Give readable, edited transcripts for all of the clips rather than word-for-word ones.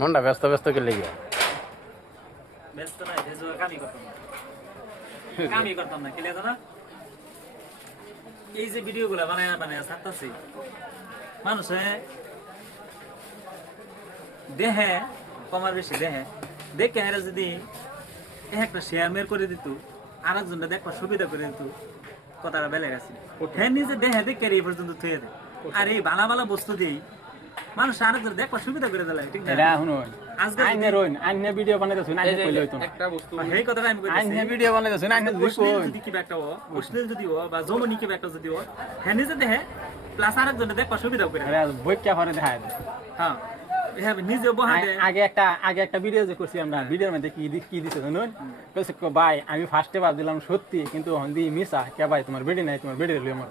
মনটা ব্যস্ত ব্যস্ত কে লেগে ব্যস্ত নাই ফেসবুকে কামই করতাম না কি লেখো না এই যে ভিডিওগুলো বানায় ছাড়তাছি মানুষে দেহে কমার বেশি দেখে হেরা যদি একটা শেয়ার মের করে দিত আর একজনটা দেখবার সুবিধা করে দিত কথাটা বেলে গেছে হ্যাঁ নিজে দেহে দেখে এই পর্যন্ত থুয়ে দেয় আর এই বালা বালা বস্তু দিয়েই মানুষ আরেকজন দেখবার সুবিধা করে দিলে ঠিক না আজকে আইনে ভিডিও বানাইতেছ না আইনে কইলে হইতো না একটা বস্তু এই কথাটা আমি কইতেছি আইনে ভিডিও বানাইতেছ না আইনে যদি কি একটা অশ্লীল যদি বা জমনি কি একটা যদি হ্যাঁ নিজে দেহে প্লাস আরেকজন দেখবার সুবিধা করে আরে বই কে করে দেখায় হ্যাঁ হ্যাঁ নিজে বহাদে আগে একটা ভিডিও যে করছি আমরা ভিডিওর মধ্যে কি দিছে জানুন কইছে ভাই আমি ফার্স্টে ভাবছিলাম সত্যি কিন্তু হন্দি মিছা কে ভাই তোমার বেডি নাই তোমার বেডি লইও আমার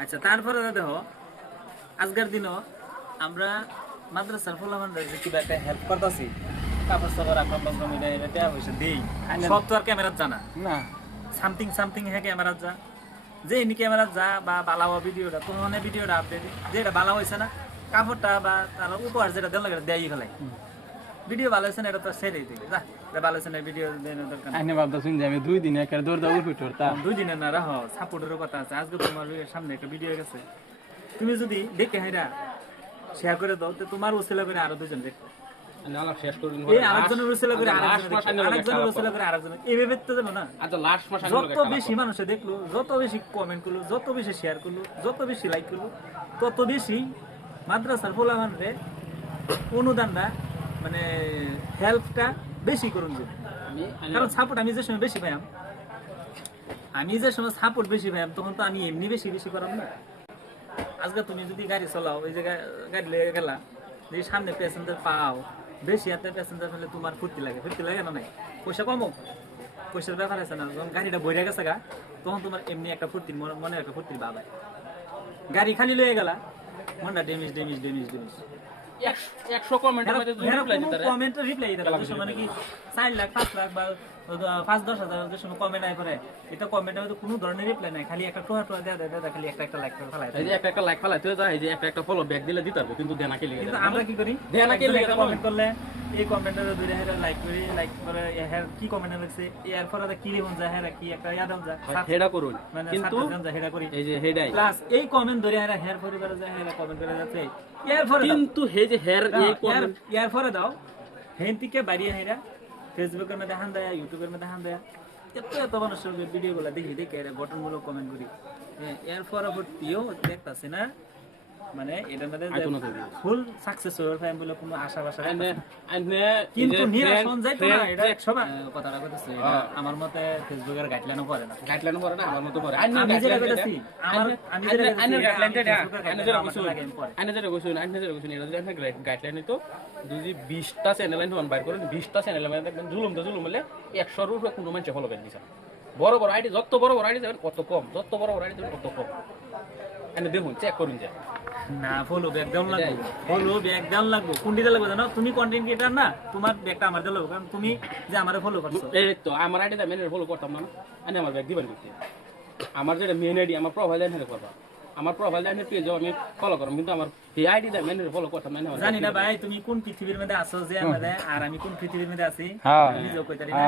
আচ্ছা তারপরে দেখো আজকের দিনও আমরা মাদ্রাসার ফলাফলদের যে কিবা একটা হেল্প করতেছি কাপড় সাপড় রাখলাম এটা হয়েছে দেই সব তো আর ক্যামেরাত জানা না সামথিং হ্যাঁ ক্যামেরাত যা যে এনি ক্যামেরাত যা বা বালাওয়া ভিডিওটা তোমার ভিডিওটা আপডেট যেটা বালা হয়েছে না কাপড়টা বা তার উপহার যেটা দেওয়া লাগে দেয় ফেলাই ভিডিও ভালো হয়েছে না এটা তো সেরেই দিবে যা ভালো হয়েছে না ভিডিও দেওয়ার দরকার আইনে ভাবতেছেন যে আমি 2 দিন একের দৌড় দাও উঠে উঠতা 2 দিনের না রাহ সাপোর্টেরও কথা আছে আজকে তোমার সামনে একটা ভিডিও গেছে তুমি যদি দেখে হেরা শেয়ার করে দাও তো তোমার ওসিলা করে আরো দুজন দেখো আলাপ শেষ করুন এই আরেকজনের ওসিলা করে আরেকজনের ওসিলা করে আরেকজন এইভাবে তো জানো না আচ্ছা লাস্ট মাস যত বেশি মানুষে দেখলো যত বেশি কমেন্ট করলো যত বেশি শেয়ার করলো যত বেশি লাইক করলো তত বেশি মাদ্রাসার ফলাফলরে অনুদানটা মানে হেল্পটা বেশি করুন কারণ সাপোর্ট আমি যে সময় বেশি পাইম সাপোর্ট বেশি পাইম তখন তো আমি এমনি বেশি করাম না আজকে তুমি যদি গাড়ি চালাও এই যে গাড়ি লেগে গেলা যদি সামনে প্যাসেঞ্জার পাও বেশি হাতে প্যাসেঞ্জার ফেলে তোমার ফুর্তি লাগে না নাই পয়সা কমো পয়সার ব্যাপার আছে না যখন গাড়িটা বইরা গেছে গা তখন তোমার এমনি একটা ফুর্তির মনে একটা ফুর্তির ভাব হয় গাড়ি খালি লয়ে গেলা মনটা ড্যামেজ 100 কমেন্টের মধ্যে কমেন্টের রিপ্লাই দিতে লাগে মানে কি 4 লাখ 5 লাখ বা 5-10 হাজার যে সময় কমেন্ট আই পড়ে এটা কমেন্টের মধ্যে কোনো ধরনের রিপ্লাই নাই খালি একটা টোয়া দেয়া খালি একটা লাইক করে ফেলাই এই যে একটা লাইক ফেলাইতে যায় এই যে একটা ফলো ব্যাক দিলে দিতে পারবে কিন্তু দেনা কে লাগে কিন্তু আমরা কি করি দেনা কে লাগে কমেন্ট করলে এই কমেন্টের দুইটা হেরা লাইক করে এর কি কমেন্ট আছে এর পরে কি লিখুন যায় হেরা কি একটা ইয়াদম যায় হেডা করুন কিন্তু হেডা করি এই যে হেডাই প্লাস এই কমেন্ট ধরে হেরা হেয়ার পরিবারে যায় হেরা কমেন্ট করে যাচ্ছে এরপরে কিন্তু হে যে হেয়ার এই কমেন্ট এরপরে দাও হেন থেকে বাড়িয়ে হেরা ফেসবুকের মধ্যে হান দেয়া ইউটিউবের মধ্যে হান দেয়া এত মানুষের ভিডিওগুলো দেখি এরা গঠনমূলক কমেন্ট করি এর পরবর্তীও দেখতাছি না মানে এটার মধ্যে ফুল সাকসেস হওয়ার ফাইম বলে কোনো আশা বাসা কিন্তু নিরাশন যাইতো না এটা সবাই কথাটা কইতেছে আমার মতে ফেসবুকের গাইডলাইনও করে না আমার মতো করে আমি যেটা কইতেছি আমি গাইডলাইন তো যদি 20টা চ্যানেল আইন বাইর করেন 20টা চ্যানেল মানে দেখবেন জুলুম হলে 100 এর উপরে কোনো মানুষ ফলো করে দিছে বড় আইডি যত বড় আইডি যাবেন কত কম যত বড় আইডি যাবেন কত কম এনে দেখুন চেক করুন যে না ফলো ব্যাক ডাউন লাগবে কোনটা লাগবে জানো তুমি কন্টেন্ট ক্রিয়েটর না তোমার ব্যাকটা আমার দিতে লাগবে কারণ তুমি যে আমারে ফলো করছো এই তো আমার আইডিটা মেনে ফলো করতাম না আমি আমার ব্যাক দিবেন করতে আমার যেটা মেন আইডি আমার প্রোফাইল লাইন করবা আমার প্রোফাইল লাইনে পেজে আমি ফলো করব কিন্তু আমার এই আইডিটা মেনে ফলো করতাম না জানি না ভাই তুমি কোন পৃথিবীর মধ্যে আছো যে আমাদের আর আমি কোন পৃথিবীর মধ্যে আছি আমি নিজেও কইতারি না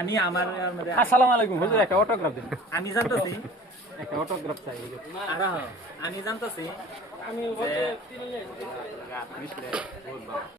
আমি আমার মধ্যে আসসালামু আলাইকুম হুজুর একটা অটোগ্রাফ দিন আমি জানতাছি একটা অটোগ্রাফ চাই আমি জানতাছি আমি